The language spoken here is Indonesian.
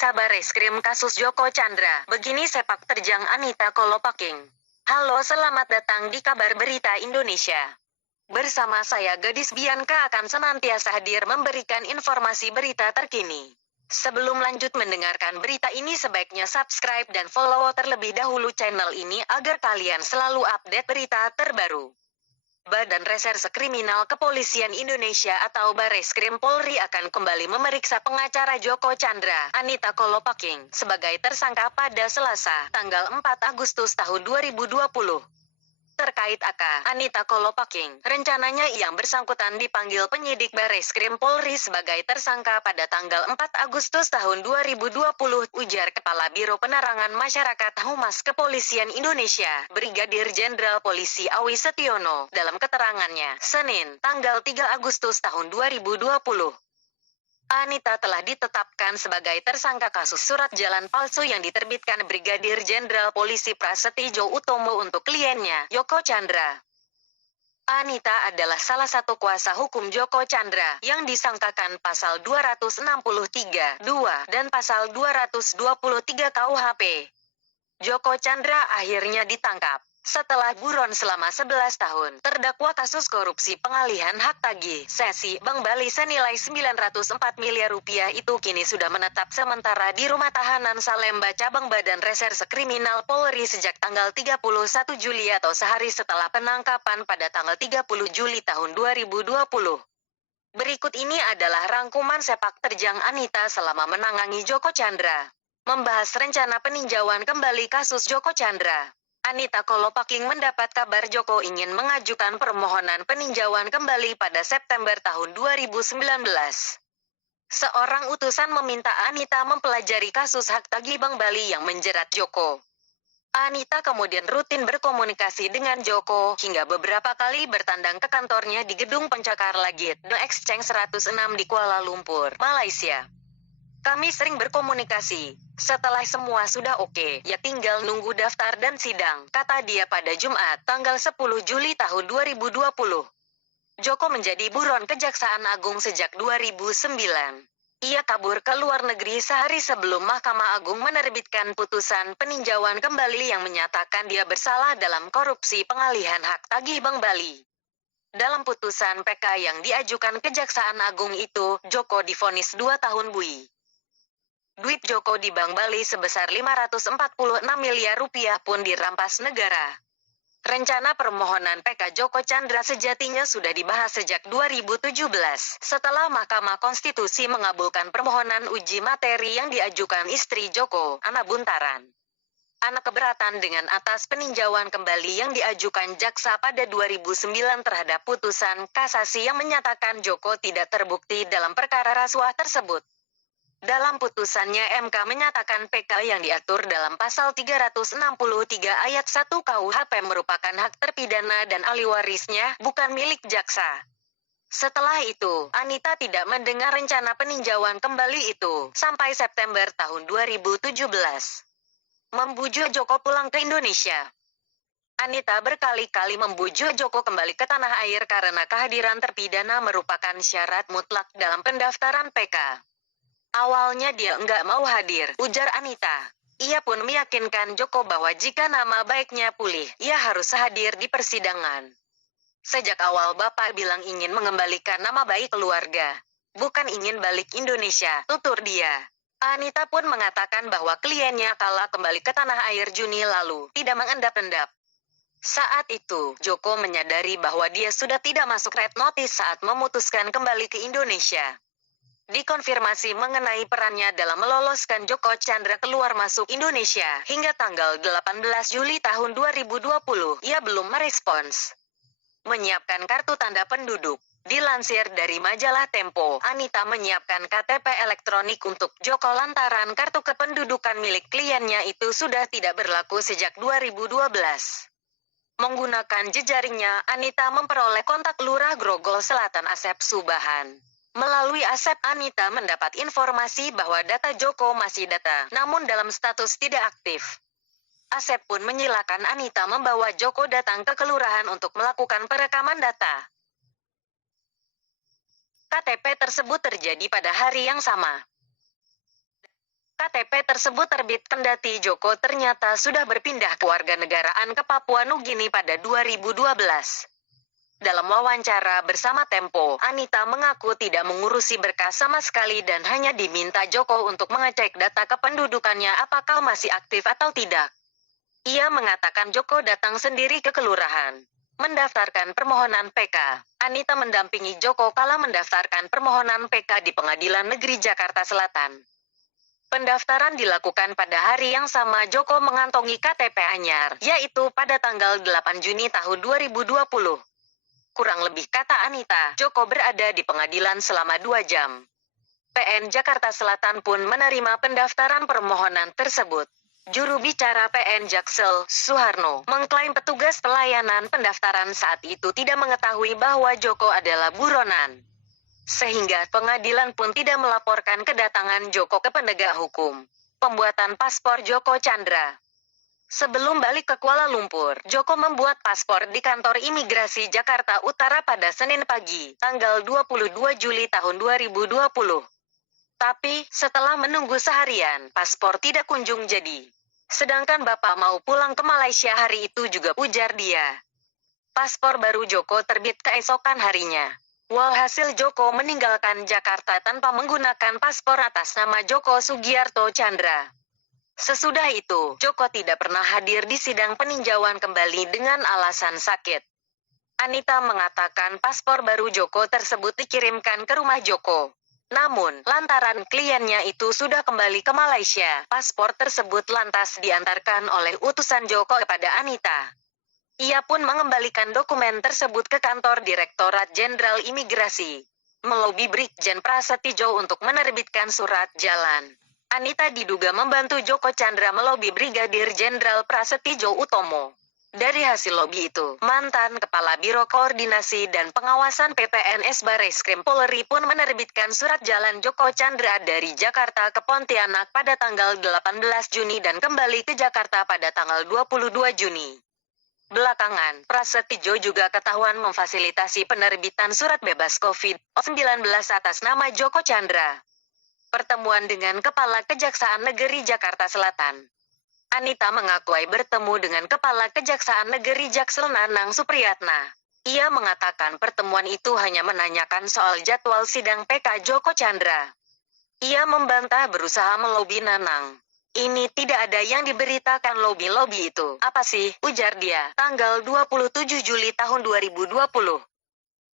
Periksa Bareskrim kasus Joko Chandra. Begini sepak terjang Anita Kolopaking. Halo, selamat datang di Kabar Berita Indonesia. Bersama saya Gadis Bianca akan senantiasa hadir memberikan informasi berita terkini. Sebelum lanjut mendengarkan berita ini, sebaiknya subscribe dan follow terlebih dahulu channel ini agar kalian selalu update berita terbaru. Badan Reserse Kriminal Kepolisian Indonesia atau Bareskrim Polri akan kembali memeriksa pengacara Joko Chandra, Anita Kolopaking, sebagai tersangka pada Selasa, tanggal 4 Agustus tahun 2020. Terkait Anita Kolopaking, rencananya yang bersangkutan dipanggil penyidik Bareskrim Polri sebagai tersangka pada tanggal 4 Agustus tahun 2020, ujar Kepala Biro Penerangan Masyarakat Humas Kepolisian Indonesia, Brigadir Jenderal Polisi Awi Setiono, dalam keterangannya, Senin, tanggal 3 Agustus tahun 2020. Anita telah ditetapkan sebagai tersangka kasus surat jalan palsu yang diterbitkan Brigadir Jenderal Polisi Prasetyo Utomo untuk kliennya, Joko Chandra. Anita adalah salah satu kuasa hukum Joko Chandra yang disangkakan pasal 263(2) dan pasal 223 KUHP. Joko Chandra akhirnya ditangkap setelah buron selama 11 tahun. Terdakwa kasus korupsi pengalihan hak tagih sesi Bank Bali senilai 904 miliar rupiah itu kini sudah menetap sementara di Rumah Tahanan Salemba Cabang Badan Reserse Kriminal Polri sejak tanggal 31 Juli atau sehari setelah penangkapan pada tanggal 30 Juli tahun 2020. Berikut ini adalah rangkuman sepak terjang Anita selama menangani Joko Chandra. Membahas rencana peninjauan kembali kasus Joko Chandra. Anita Kolopaking mendapat kabar Joko ingin mengajukan permohonan peninjauan kembali pada September tahun 2019. Seorang utusan meminta Anita mempelajari kasus hak tagih Bank Bali yang menjerat Joko. Anita kemudian rutin berkomunikasi dengan Joko hingga beberapa kali bertandang ke kantornya di Gedung Pencakar Legit The Exchange 106 di Kuala Lumpur, Malaysia. Kami sering berkomunikasi. Setelah semua sudah oke, ya tinggal nunggu daftar dan sidang, kata dia pada Jumat, tanggal 10 Juli tahun 2020. Joko menjadi buron Kejaksaan Agung sejak 2009. Ia kabur ke luar negeri sehari sebelum Mahkamah Agung menerbitkan putusan peninjauan kembali yang menyatakan dia bersalah dalam korupsi pengalihan hak tagih Bank Bali. Dalam putusan PK yang diajukan Kejaksaan Agung itu, Joko divonis 2 tahun bui. Duit Joko di Bank Bali sebesar 546 miliar rupiah pun dirampas negara. Rencana permohonan PK Joko Chandra sejatinya sudah dibahas sejak 2017, setelah Mahkamah Konstitusi mengabulkan permohonan uji materi yang diajukan istri Joko, Ana Buntaran. Ana keberatan dengan atas peninjauan kembali yang diajukan jaksa pada 2009 terhadap putusan kasasi yang menyatakan Joko tidak terbukti dalam perkara rasuah tersebut. Dalam putusannya MK menyatakan PK yang diatur dalam pasal 363 ayat 1 KUHP merupakan hak terpidana dan ahli warisnya, bukan milik jaksa. Setelah itu, Anita tidak mendengar rencana peninjauan kembali itu, sampai September tahun 2017. Membujuk Joko pulang ke Indonesia. Anita berkali-kali membujuk Joko kembali ke tanah air karena kehadiran terpidana merupakan syarat mutlak dalam pendaftaran PK. Awalnya dia enggak mau hadir, ujar Anita. Ia pun meyakinkan Joko bahwa jika nama baiknya pulih, ia harus hadir di persidangan. Sejak awal Bapak bilang ingin mengembalikan nama baik keluarga. Bukan ingin balik Indonesia, tutur dia. Anita pun mengatakan bahwa kliennya kala kembali ke tanah air Juni lalu, tidak mengendap-endap. Saat itu, Joko menyadari bahwa dia sudah tidak masuk red notice saat memutuskan kembali ke Indonesia. Dikonfirmasi mengenai perannya dalam meloloskan Joko Chandra keluar masuk Indonesia hingga tanggal 18 Juli tahun 2020, ia belum merespons. Menyiapkan kartu tanda penduduk. Dilansir dari majalah Tempo, Anita menyiapkan KTP elektronik untuk Joko lantaran kartu kependudukan milik kliennya itu sudah tidak berlaku sejak 2012. Menggunakan jejaringnya, Anita memperoleh kontak Lurah Grogol Selatan Asep Subahan. Melalui Asep, Anita mendapat informasi bahwa data Joko masih data, namun dalam status tidak aktif. Asep pun menyilakan Anita membawa Joko datang ke kelurahan untuk melakukan perekaman data. KTP tersebut terjadi pada hari yang sama. KTP tersebut terbit kendati Joko ternyata sudah berpindah kewarganegaraan ke Papua Nugini pada 2012. Dalam wawancara bersama Tempo, Anita mengaku tidak mengurusi berkas sama sekali dan hanya diminta Joko untuk mengecek data kependudukannya apakah masih aktif atau tidak. Ia mengatakan Joko datang sendiri ke kelurahan, mendaftarkan permohonan PK. Anita mendampingi Joko kala mendaftarkan permohonan PK di Pengadilan Negeri Jakarta Selatan. Pendaftaran dilakukan pada hari yang sama Joko mengantongi KTP anyar, yaitu pada tanggal 8 Juni tahun 2020. Kurang lebih kata Anita, Joko berada di pengadilan selama 2 jam. PN Jakarta Selatan pun menerima pendaftaran permohonan tersebut. Juru bicara PN Jaksel, Suharno, mengklaim petugas pelayanan pendaftaran saat itu tidak mengetahui bahwa Joko adalah buronan. Sehingga pengadilan pun tidak melaporkan kedatangan Joko ke penegak hukum. Pembuatan paspor Joko Chandra. Sebelum balik ke Kuala Lumpur, Joko membuat paspor di kantor imigrasi Jakarta Utara pada Senin pagi, tanggal 22 Juli tahun 2020. Tapi, setelah menunggu seharian, paspor tidak kunjung jadi. Sedangkan Bapak mau pulang ke Malaysia hari itu juga, ujar dia. Paspor baru Joko terbit keesokan harinya. Walhasil Joko meninggalkan Jakarta tanpa menggunakan paspor atas nama Joko Sugiarto Chandra. Sesudah itu, Joko tidak pernah hadir di sidang peninjauan kembali dengan alasan sakit. Anita mengatakan paspor baru Joko tersebut dikirimkan ke rumah Joko. Namun, lantaran kliennya itu sudah kembali ke Malaysia, paspor tersebut lantas diantarkan oleh utusan Joko kepada Anita. Ia pun mengembalikan dokumen tersebut ke kantor Direktorat Jenderal Imigrasi, melobi Brigjen Prasetyo untuk menerbitkan surat jalan. Anita diduga membantu Joko Chandra melobi Brigadir Jenderal Prasetyo Utomo. Dari hasil lobi itu, mantan Kepala Biro Koordinasi dan Pengawasan PPNS Barreskrim Polri pun menerbitkan surat jalan Joko Chandra dari Jakarta ke Pontianak pada tanggal 18 Juni dan kembali ke Jakarta pada tanggal 22 Juni. Belakangan, Prasetyo juga ketahuan memfasilitasi penerbitan surat bebas COVID-19 atas nama Joko Chandra. Pertemuan dengan Kepala Kejaksaan Negeri Jakarta Selatan. Anita mengakui bertemu dengan Kepala Kejaksaan Negeri Jaksel Nanang Supriyatna. Ia mengatakan pertemuan itu hanya menanyakan soal jadwal sidang PK Joko Chandra. Ia membantah berusaha melobi Nanang. Ini tidak ada yang diberitakan lobi-lobi itu. Apa sih, ujar dia, tanggal 27 Juli tahun 2020.